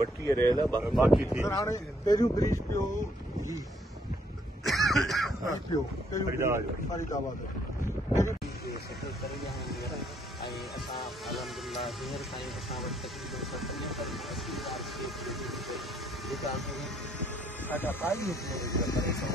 बट्टी रहेला बाकी थी पेरू ब्रिज पियो पियो फरीदाबाद सेटल करे विया आहियूं ऐं असां अलहमदिल्ला हींअर ताईं असां वटि तक़रीबन 70-80,000 शेप जेका साढा 22 किलोमीटर परे सां